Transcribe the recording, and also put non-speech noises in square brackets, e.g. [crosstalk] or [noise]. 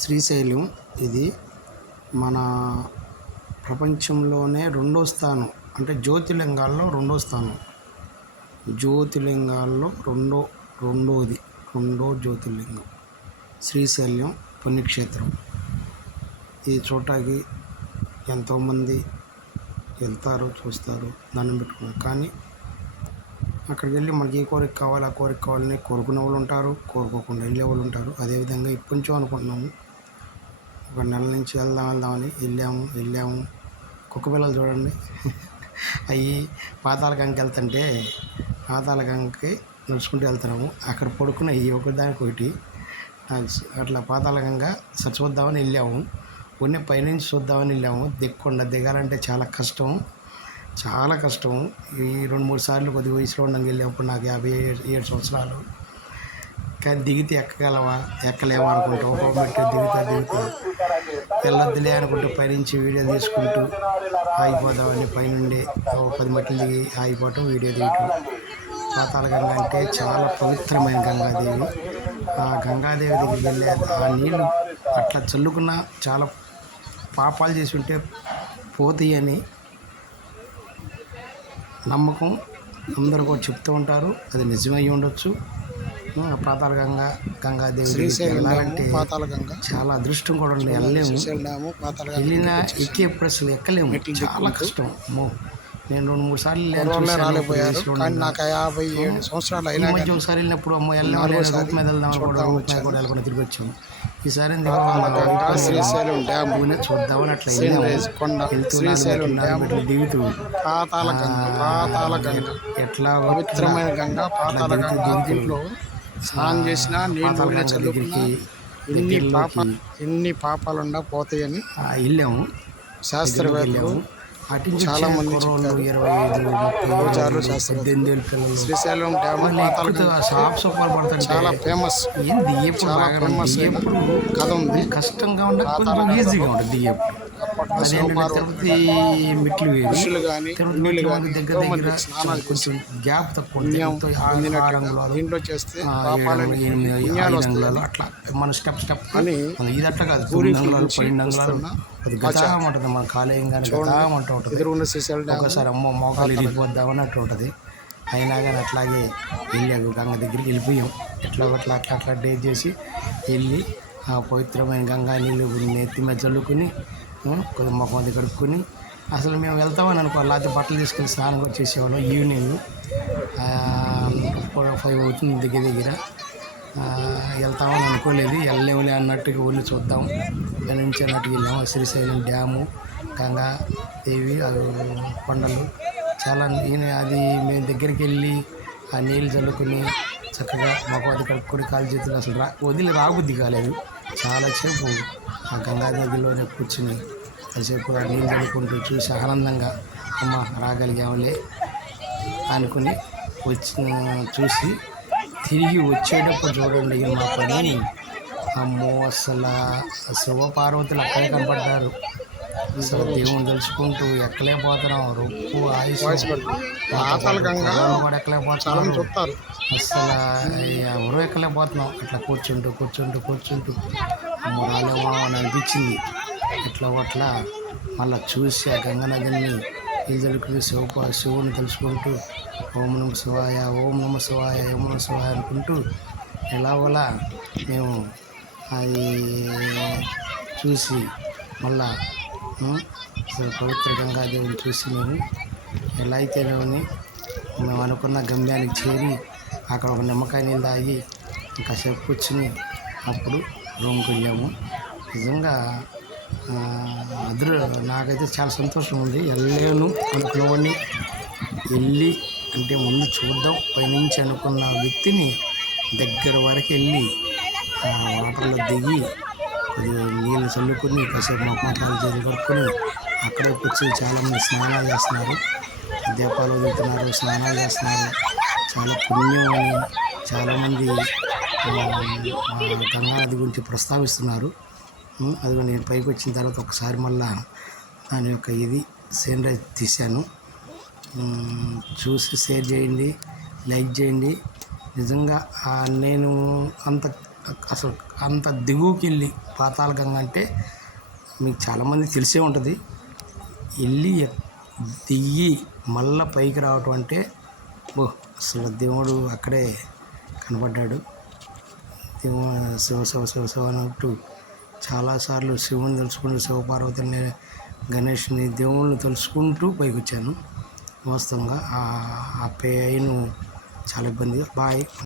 శ్రీశైలం ఇది మన ప్రపంచంలోనే రెండో స్థానం అంటే జ్యోతిర్లింగాల్లో రెండో స్థానం. జ్యోతిర్లింగాల్లో రెండో రెండోది రెండో జ్యోతిర్లింగం. శ్రీశైలం పుణ్యక్షేత్రం. ఈ చూడటానికి ఎంతోమంది వెళ్తారు చూస్తారు దండం పెట్టుకున్నారు కానీ అక్కడికి వెళ్ళి మనకి ఏ కోరిక కావాలి ఆ కోరిక కావాలని కోరుకునే వాళ్ళు ఉంటారు కోరుకోకుండా వెళ్ళే వాళ్ళు ఉంటారు. అదేవిధంగా ఇప్పటి నుంచో అనుకుంటున్నాము ఒక నెల నుంచి వెళ్దాం వెళ్దామని వెళ్ళాము వెళ్ళాము. కుక్క పిల్లలు చూడండి. [laughs] అవి పాతాల గంగకి వెళ్తుంటే పాతాల గంగకి నడుచుకుంటూ వెళ్తున్నాము. అక్కడ పడుకున్న ఈ ఒకదానికి ఒకటి. అట్లా పాతాల గంగ స- చూద్దామని వెళ్ళాము. కొన్ని పైనుంచి చూద్దామని వెళ్ళాము. దిక్కుండా దిగాలంటే చాలా కష్టం. చాలా కష్టం. ఈ రెండు మూడు సార్లు కొద్ది వయసులో ఉండగా వెళ్ళినప్పుడు నాకు యాభై ఏడు ఏడు సంవత్సరాలు. కానీ దిగితే ఎక్కగలవా? ఎక్కలేమో అనుకుంటూ ఒక దిగుతా దిగుతా వెళ్ళొద్దులే అనుకుంటూ పైనుంచి వీడియో తీసుకుంటూ ఆగిపోదామని పైనుండి ఓ పది మెట్లు దిగి ఆగిపోవటం వీడియో తీయటం పాతాల గంగ అంటే చాలా పవిత్రమైన గంగాదేవి. ఆ గంగాదేవి దగ్గరికి వెళ్ళే ఆ నీళ్ళు అట్లా చల్లుకున్న చాలా పాపాలు చేసి ఉంటే పోతాయని నమ్మకం అందరూ కూడా చెప్తూ ఉంటారు. అది నిజమై ఉండొచ్చు. ఆ పాతాళ గంగ గంగాదేవి శ్రీశైలం వెళ్ళాలంటే పాతాళ గంగ. చాలా అదృష్టం కూడా ఉంది. వెళ్ళలేము. వెళ్ళినా ఎక్కేప్పుడు అసలు ఎక్కలేము. చాలా కష్టం. నేను రెండు మూడు సార్లు వెళ్ళాను, వయసులో కానీ. నాకు యాభై ఏడు సంవత్సరాలు అయినా మధ్య ఒకసారి వెళ్ళినప్పుడు అమ్మ వెళ్ళాం రూట్ మీద వెళ్దాం అనుకోవడం రూట్ మీద కూడా వెళ్ళకుండా తిరిగి వచ్చాము. ఈసారి శ్రీశైలం డ్యాము చూద్దామని అట్లా కొండ శ్రీశైలం డ్యాము దిగుతూ పాతాళ గంగ పాతాళ గంగ. ఎట్లా పవిత్రమైన గంగ దిగుతూ గంగ. దీంట్లో స్నానం చేసినా నీళ్ళు చల్లుకున్నా దగ్గరికి ఎన్ని పాప ఎన్ని పాపాలుండా పోతాయని ఆ, వెళ్ళాము. శాస్త్రవేత్తలు చాలా మంది పూజారులు, శ్రీశైలం చాలా ఫేమస్ చాలా ఫేమస్ ఎప్పుడు కథ ఉంది. కష్టంగా ఉండదు ఈజీగా ఉంటుంది అదేంటంటే తిరుపతి మెట్లు వేరు తిరుపతి మెట్లు మనకి దగ్గర దగ్గర కొంచెం గ్యాప్ తక్కువ ఉంటుంది ఆరు అంగుళాలు, ఎనిమిది అంగుళాలు అట్లా మన స్టెప్ స్టెప్ అని ఇది అట్లా కాదు. తొమ్మిది అంగుళాలు పన్నెండు అంగుళాలు అది గతాం ఉంటుంది మన కాలేయం కానీ గతాం అంటూ ఉంటుంది. ఒకసారి అమ్మో మోకాలు ఇరిగిపోద్దాం అన్నట్టు ఉంటుంది. అయినా కానీ అట్లాగే వెళ్ళాము గంగ దగ్గరికి వెళ్ళిపోయాం. ఎట్లా అట్లా అట్లా అట్లా డేట్ చేసి వెళ్ళి ఆ పవిత్రమైన గంగా నీళ్ళు నెత్తి మీద చల్లుకుని ఆ, కొద్దిగా మొఖం అది కడుక్కొని అసలు మేము వెళ్తామని అనుకోవాలి. లేకపోతే బట్టలు తీసుకెళ్ళి స్నానం కూడా చేసేవాళ్ళం ఈవినింగ్. ఫోర్ ఫైవ్ అవుతుంది దగ్గర దగ్గర. వెళ్తామని అనుకోలేదు. వెళ్ళలేములే అన్నట్టుగా ఊళ్ళు చూద్దాం. వెళ్ళించి నుంచి అన్నట్టుగా వెళ్ళాము. శ్రీశైలం డ్యాము గంగా దేవి అది కొండలు. చాలా ఈయన అది మేము దగ్గరికి వెళ్ళి ఆ నీళ్ళు చల్లుకుని చక్కగా మొక్కది కడుక్కొని కాలు చేతులు అసలు రా వదిలి రాబుద్ది కాలేదు. చాలాసేపు ఆ గంగా నదిలోనే కూర్చుని కాసేపు ఆ నీళ్ళు చల్లుకుంటూ చూసి ఆనందంగా అమ్మ రాగలిగాములే అనుకుని వచ్చి చూసి తిరిగి వచ్చేటప్పుడు చూడండి మా పని అమ్మో అసలు శివపార్వతులు అక్కడే కనపడ్డారు. అసలు దేవుని తెలుసుకుంటూ ఎక్కలేకపోతున్నాం. రొప్పు ఆయుష్ కూడా ఎక్కలేకపోతున్నాం అసలు ఎవరు ఎక్కలేకపోతున్నాం. ఇట్లా కూర్చుంటూ కూర్చుంటూ కూర్చుంటూ అమ్మో అని అనిపించింది. ఇట్లా అట్లా మళ్ళీ చూసి ఆ గంగనదిని నదిని శివ శివుని తెలుసుకుంటూ ఓం నమ శివాయ ఓం నమ శివాయ ఓం నమ శివాయ అనుకుంటూ ఎలాగోలా మేము అది చూసి మళ్ళా పవిత్ర గంగాదేవిని చూసి మేము ఎలా అయితేనేమని మేము అనుకున్న గమ్యానికి చేరి అక్కడ ఒక నిమ్మకాయ నీళ్ళు తాగి కాసేపు కూర్చుని అప్పుడు రూమ్కి వెళ్ళాము నిజంగా అదృ నాకైతే చాలా సంతోషం ఉంది. వెళ్ళలేను అనుకున్నవాడిని. వెళ్ళి అంటే ముందు చూద్దాం. పైనుంచి అనుకున్న వ్యక్తిని దగ్గర వరకు వెళ్ళి వాటర్లో దిగి కొద్దిగా నీళ్ళు చల్లుకొని కాసేపు మా కాలు చేతులు కడుక్కొని అక్కడే కూర్చొని చాలామంది స్నానాలు చేస్తున్నారు. దీపాలు వదులుతున్నారు స్నానాలు చేస్తున్నారు. చాలా పుణ్యం అని చాలామంది గంగానది గురించి ప్రస్తావిస్తున్నారు. అది అదిగో నేను పైకి వచ్చిన తర్వాత ఒకసారి మళ్ళా దాని యొక్క ఇది సీన్ తీశాను. చూసి షేర్ చేయండి లైక్ చేయండి. నిజంగా నేను అంత అసలు అంత దిగువకి వెళ్ళి పాతాళ గంగ అంటే మీకు చాలామంది తెలిసే ఉంటుంది. వెళ్ళి దిగి మళ్ళా పైకి రావటం అంటే ఓ అసలు దేవుడు అక్కడే కనపడ్డాడు శివ శివ శివ శివ అన్నట్టు చాలాసార్లు శివుని తలుచుకుంటూ శివపార్వతిని గణేష్ని దేవుణ్ణి తలుచుకుంటూ పైకి వచ్చాను వాస్తవంగా ఆ- ఆ పెయిన్ చాలా ఇబ్బందిగా బాయ్.